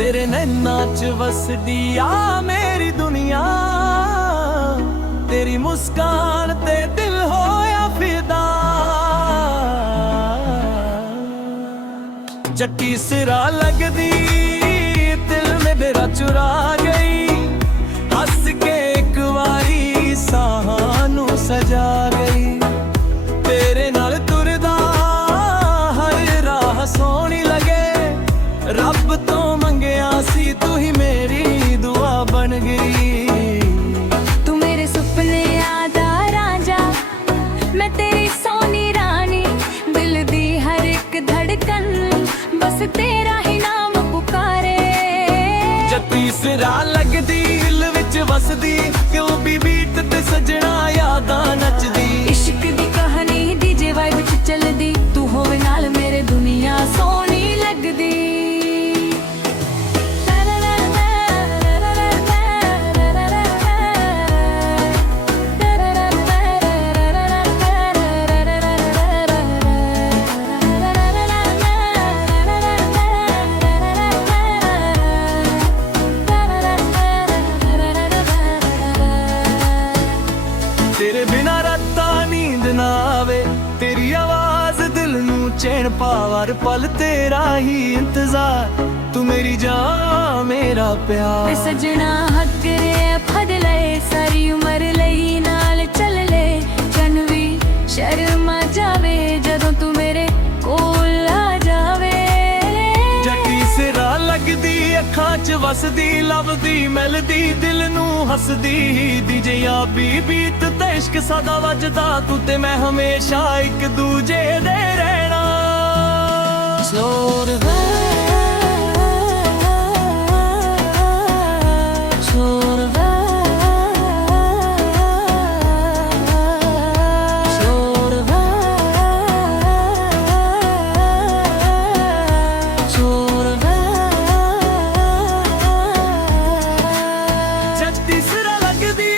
तेरे नैना च वसदी आ मेरी दुनिया, तेरी मुस्कान ते दिल होया फिदा। जट्टी सिरा लगदी दिल में मेरा चुरा गई, हस के एक वारी सानू सजा गई। तेरे नाल तुरदा हर राह सोहनी लगे, रब तो मंगया सी तू ही मेरी दुआ बन गई। तू मेरे सुपने आदा राजा, मैं तेरी सोनी रानी, दिल दी हर एक धड़कन बस तेरा ही नाम पुकारे। जट्टी सिरा लगदी दिल विच वसदी, क्यों भी बीट ते सजना यादां नचदी। इश्क दी कहानी डीजे वाइब विच चलदी, तू होवे नाल मेरे दुनिया सोनी लगदी। तेरे बिना राता नींद ना आवे, तेरी आवाज दिल नू चैन पावर पल तेरा ही इंतजार। तू मेरी जान मेरा प्यार। सजना हक रे फड़ ले, सारी उम्र लई नाल चल ले। चन भी शर्मा जावे जदों तू मेरे कोल आ जावे। जट्टी सिरा लगदी अखां च वसदी, लभदी मिलदी दिल नू हसदी। डीजे या बीत ते इश्क सदा वजदा, तू ते मैं हमेशा एक दूजे दे रहना। छोड़ दे छोड़ दे छोड़ दे छोड़ दे। जट्टी सिरा लगदी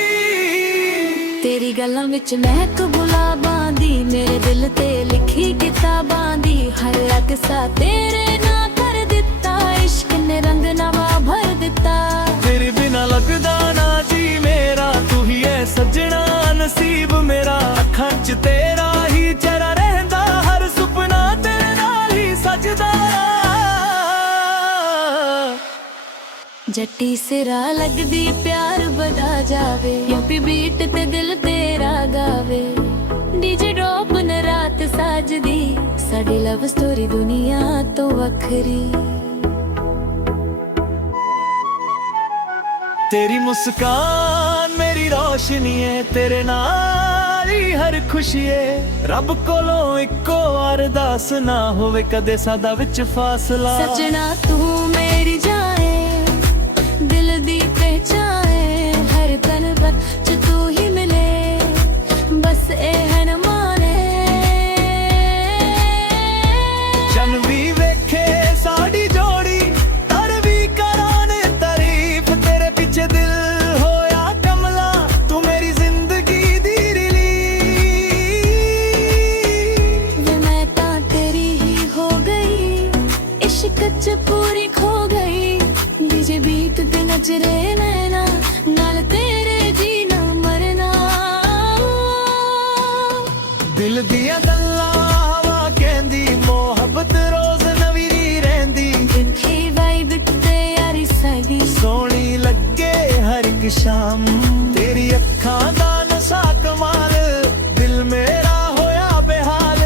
तेरी गल्लां विच महक गुलाबां दी, मेरे दिल ते लिखी किताबां दी। हर अक्सा तेरे ना कर दिता, इश्क ने रंग नवा भर दिता। तेरे बिना लगदा ना जी मेरा, तू ही है सजना नसीब मेरा। अखां च तेरा ही चेहरा रहंदा, हर सुपना तेरे नाल ही सजदा। जट्टी सिरा लगदी प्यार बदा जावे, यूपी बीट ते दिल तेरा गावे। डीजे ड्रॉप न रात साजदी, साडी लव स्टोरी दुनिया तो वखरी। तेरी मुस्कान मेरी रोशनी है, तेरे नाल ही हर खुशी है। रब कोलों इक्को अरदास ना होवे कदे सादा विच फासला। सजना तू मेरी जाए, दिल दी पहचान, हर तन च तू ही मिले, बस ए है न माने। जन भी वेखे साड़ी जोड़ी, तर भी कराने तारीफ। तेरे पीछे दिल होया कमला, तू मेरी जिंदगी दी रिलीफ। वे मैं तां तेरी ही हो गई, इश्क च पूरी खो गई। डीजे बीट ते नच रे नैना, नाल तेरे जीना मरना। दिल दिया गल्लां हवा कहंदी, मोहब्बत रोज नवी रहंदी। दिखी वाइब ते यारी साडी, सोहनी लगे हर एक शाम। तेरी अखां दा नशा कमाल, दिल मेरा होया बेहाल।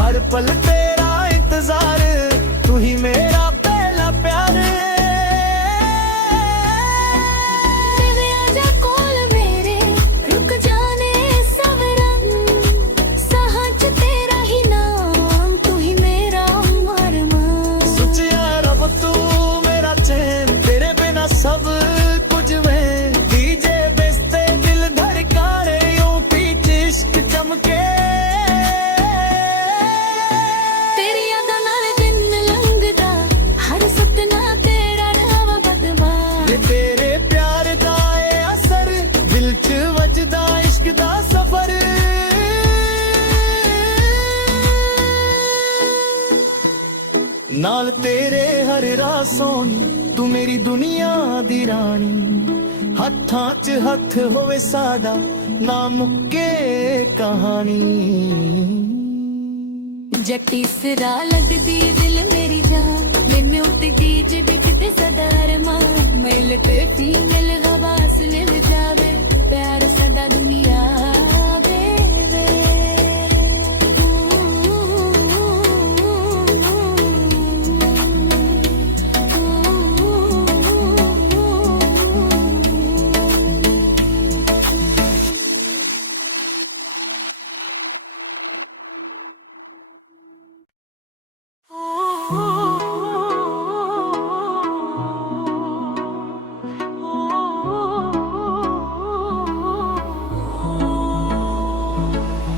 हर पल तेरा इंतजार, तू ही मेरा पहला प्यार। जिवे आजा कोल मेरे, रुक जाने सवरन। साहां च तेरा ही नाम, तू ही मेरा अरमान। सोचिया रब तू मेरा चैन, तेरे बिना सब कुछ मैं। डीजे बेचते दिल धड़के ਨਾਲ ਤੇਰੇ ਹਰ ਰਾਹ ਸੋਹਣੀ, ਤੂੰ ਮੇਰੀ ਦੁਨੀਆ ਦੀ ਰਾਣੀ। ਹੱਥਾਂ 'ਚ ਹੱਥ ਹੋਵੇ ਸਾਡਾ, ਨਾ ਮੁੱਕੇ ਕਹਾਣੀ। ਜੱਟੀ ਸਿਰਾ ਲੱਗਦੀ ਦਿਲ ਮੇਰੀ ਜਾਨ, ਮੈਨੂੰ ਤੇ ਕੀ ਜਿਵੇਂ ਕਿਤੇ ਸਦਾ ਅਰਮਾਨ। ਮੇਲ ਤੇ ਫੀਮੇਲ ਹਵਾਸ ਮਿਲ ਜਾਵੇ, ਪਿਆਰ ਸਾਡਾ ਦੁਨੀਆ ਦੇਵੇ।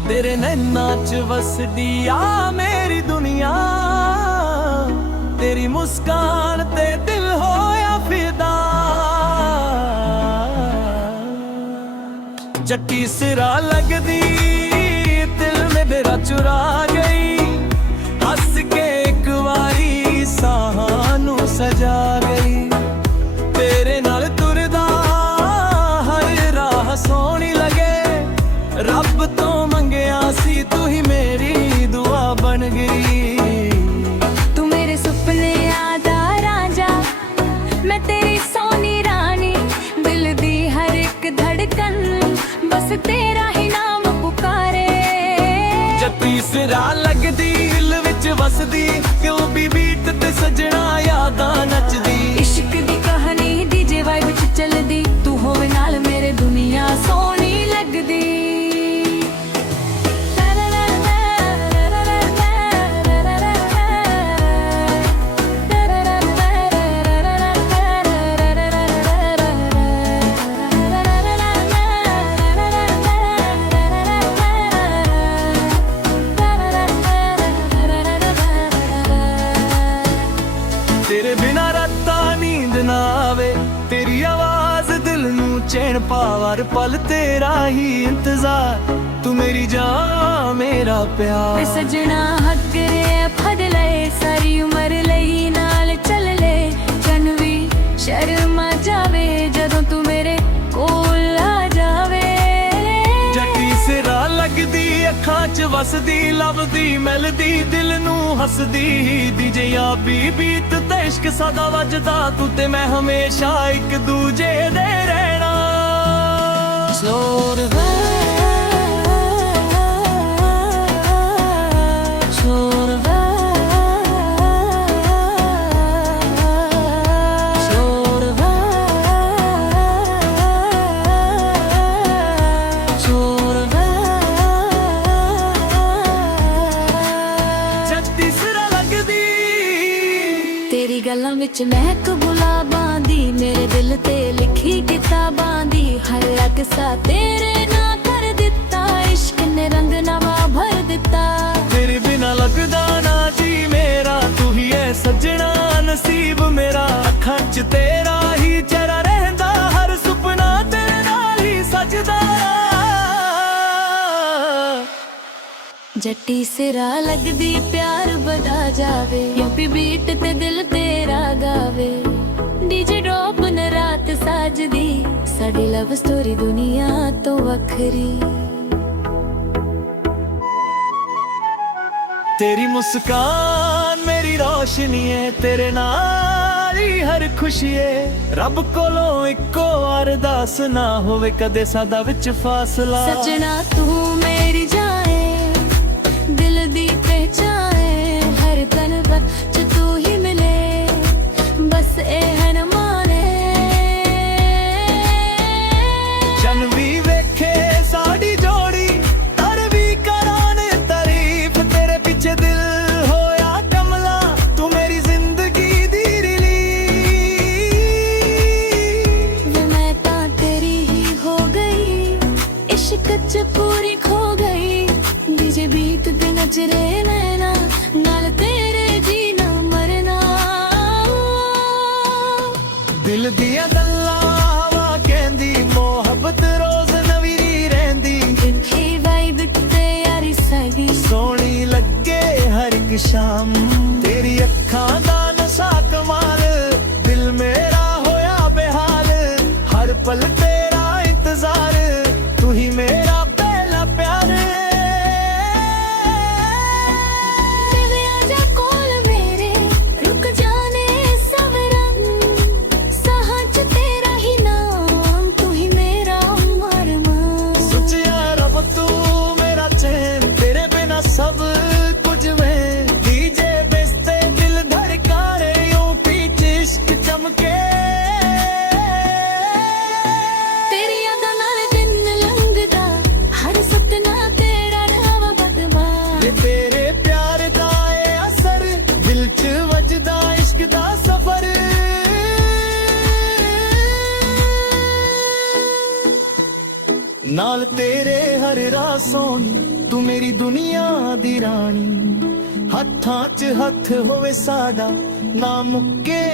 ਤੇਰੇ ਨੈਣਾਂ 'ਚ ਵਸਦੀ ਆ ਮੇਰੀ ਦੁਨੀਆ, ਤੇਰੀ ਮੁਸਕਾਨ ਤੇ ਦਿਲ ਹੋਇਆ ਫਿਦਾ। ਜੱਟੀ ਸਿਰਾ ਲੱਗਦੀ ਦਿਲ ਮੇਰਾ ਚੁਰਾ ਗਈ, ਹੱਸ ਕੇ ਇੱਕ ਵਾਰੀ ਸਾਹਾਂ ਨੂੰ ਸਜਾ ਗਈ। ਤੇਰੇ ਨਾਲ ਤੁਰਦਾ ਹਰ ਰਾਹ ਸੋਹਣੀ ਲੱਗੇ, ਰੱਬ ਤੋਂ ਮੰਗਿਆ ਸੀ ਤੂੰ ਹੀ ਮੇਰੀ ਦੁਆ ਬਣ ਗਈ। ਤੂੰ ਮੇਰੇ ਸੁਪਨਿਆਂ ਦਾ ਰਾਜਾ, ਮੈਂ ਤੇਰੀ ਸੋਹਣੀ ਰਾਣੀ। ਦਿਲ ਦੀ ਹਰ ਇੱਕ ਧੜਕਨ ਬਸ ਤੇਰਾ ਹੀ ਨਾਮ ਪੁਕਾਰੇ। ਜੱਟੀ ਸਿਰਾ ਲੱਗਦੀ ਦਿਲ ਵਿੱਚ ਵਸਦੀ, ਕਿਉਂ ਵੀ ਬੀਟ ਤੇ ਸਜਣਾ ਯਾਦਾਂ ਨੱਚਦੀ। ਇਸ਼ਕ ਦੀ ਕਹਾਣੀ ਡੀਜੇ ਵਾਈਬ ਵਿੱਚ ਚੱਲਦੀ, ਤੂੰ ਹੋਵੇ ਨਾਲ ਮੇਰੇ ਦੁਨੀਆ ਸੋਹਣੀ ਲੱਗਦੀ। ਤੇਰੇ ਬਿਨਾਂ ਰਾਤਾਂ ਨੀਂਦ ਨਾ ਆਵੇ, ਤੇਰੀ ਆਵਾਜ਼ ਦਿਲ ਨੂੰ ਚੈਨ ਪਾਵਰ ਪਲ ਤੇਰਾ ਹੀ ਇੰਤਜ਼ਾਰ। ਤੂੰ ਮੇਰੀ ਜਾਨ ਮੇਰਾ ਵੇ ਪਿਆਰ। ਸਜਣਾ ਹੱਕ ਰੇ ਫੜ ਲਏ, ਸਾਰੀ ਉਮਰ ਲਈ ਨਾਲ ਚੱਲ ਲੈ। ਜਨ ਵੀ ਸ਼ਰਮਾ ਜਾਵੇ ਜਦੋਂ ਤੂੰ ਮੇਰੇ ਕੋਲ ਆ ਜਾਵੇ। ਜੱਟੀ ਸਿਰਾ ਲੱਗਦੀ ਅੱਖਾਂ 'ਚ ਵਸਦੀ, ਲੱਭਦੀ ਮਿਲਦੀ ਦਿਲ ਨੂੰ ਹੱਸਦੀ। ਡੀਜੇ ਆ ਬੀਟ ਤੇ ਇਸ਼ਕ ਸਦਾ ਵੱਜਦਾ, ਤੂੰ ਤੇ ਮੈਂ ਹਮੇਸ਼ਾ ਇੱਕ ਦੂਜੇ ਦੇ ਰਹਿਣਾ। ਛੋੜਵਾ ਛੋੜਵਾ ਛੋੜਵਾ ਛੋੜਵਾ। ਜੱਟੀ ਸਿਰਾ ਲੱਗਦੀ ਤੇਰੀ ਗੱਲਾਂ ਵਿੱਚ ਮਹਿਕ ਗੁਲਾਬਾਂ ਦੀ, ਮੇਰੇ ਦਿਲ ਤੇ ਲਿਖੀ ਕਿਤਾਬਾਂ ਦੀ। ਹਰ ਅਕਸਾ ਤੇਰੇ ਨਾਂ ਕਰ ਦਿੱਤਾ, ਇਸ਼ਕ ਨੇ ਰੰਗ ਨਵਾਂ ਭਰ ਦਿੱਤਾ। ਤੇਰੇ ਬਿਨਾ ਲੱਗਦਾ ਨਾ ਜੀ ਮੇਰਾ, ਤੂੰ ਹੀ ਐ ਸੱਜਣਾ ਨਸੀਬ ਮੇਰਾ। ਅੱਖਾਂ 'ਚ ਤੇਰਾ ਹੀ ਚਿਹਰਾ ਰਹਿੰਦਾ, ਹਰ ਸੁਪਨਾ ਤੇਰੇ ਨਾਲ ਹੀ ਸਜਦਾ। ਜੱਟੀ ਸਿਰਾ ਲੱਗਦੀ ਪਿਆਰ ਵਧਾ ਜਾਵੇ, ਯੂਪੀ ਬੀਟ ਤੇ ਦਿਲ ਤੇਰਾ ਗਾਵੇ। ਡੀਜੇ ਡ੍ਰੌਪ ਨ ਰਾਤ ਸਾਜਦੀ, ਸਾਡੀ ਲਵ ਸਟੋਰੀ ਦੁਨੀਆ ਤੋਂ ਵੱਖਰੀ। ਤੇਰੀ ਮੁਸਕਾਨ ਮੇਰੀ ਰੋਸ਼ਨੀ ਏ, ਤੇਰੇ ਨਾਲ ਹੀ ਹਰ ਖੁਸ਼ੀ ਏ। ਰੱਬ ਕੋਲੋਂ ਇੱਕੋ ਅਰਦਾਸ ਨਾ ਹੋਵੇ ਕਦੇ ਸਾਡਾ ਵਿੱਚ ਫਾਸਲਾ। ਸੱਜਣਾ ਤੂੰ ਮੇਰੀ ਜਾਏ, ਦਿਲ ਦੀ ਪਹਿਚਾਏ। ਹਰ ਤਨ ਚ ਤੂੰ ਹੀ ਮਿਲੇ, ਬਸ ਇਹ ਨ ਮਾਨੇ। ਜਨ ਵੀ ਵੇਖੇ ਸਾਡੀ ਜੋੜੀ, ਤਰ ਵੀ ਕਰਾਣੇ ਤਾਰੀਫ। ਤੇਰੇ ਪਿੱਛੇ ਦਿਲ ਹੋਇਆ ਕਮਲਾ, ਤੂੰ ਮੇਰੀ ਜ਼ਿੰਦਗੀ ਦੀ ਰਿਲੀਫ। ਵੇ ਮੈਂ ਤਾਂ ਤੇਰੀ ਹੀ ਹੋ ਗਈ, ਇਸ਼ਕ ਚ ਪੂਰੀ ਖੋ ਗਈ। ਡੀਜੇ ਬੀਟ ਤੇ ਨੱਚ ਰਹੇ ਨੈਣਾ, ਨਾਲ ਤੇਰੇ ਜੀਣਾ ਮਰਨਾ। ਦਿਲ ਦੀਆਂ ਗੱਲਾਂ ਹਵਾ ਕਹਿੰਦੀ, ਮੁਹੱਬਤ ਰੋਜ਼ ਨਵੀਂ ਰਹਿੰਦੀ। ਹੀ ਵਾਈਬ ਤੇ ਯਾਰੀ ਸਾਡੀ, ਸੋਹਣੀ ਲੱਗੇ ਹਰ ਇੱਕ ਸ਼ਾਮ, ਤੇਰੀ ਅੱਖਾਂ पल तेरा इंतजार, तू ही मेरा पहला प्यार। तेरे आजा कोल मेरे, रुक जाने सवरन, साहां च तेरा ही नाम, तू ही मेरा मरहम। सुचिया रब तू मेरा चैन, तेरे बिना सब कुछ में डीजे बेचते दिल धड़काने, यूं पीछ इश्क चमके। तेरी यादां नाल दिन लंघदा, हर सपना तेरा रवा बदमा। ये तेरे प्यार दा ए असर, दिल च वजदा इश्क दा सफर। नाल तेरे हर राह सोनी, तू मेरी दुनिया दी रानी। हत्थां च हत्थ होवे साडा, ना मुक्के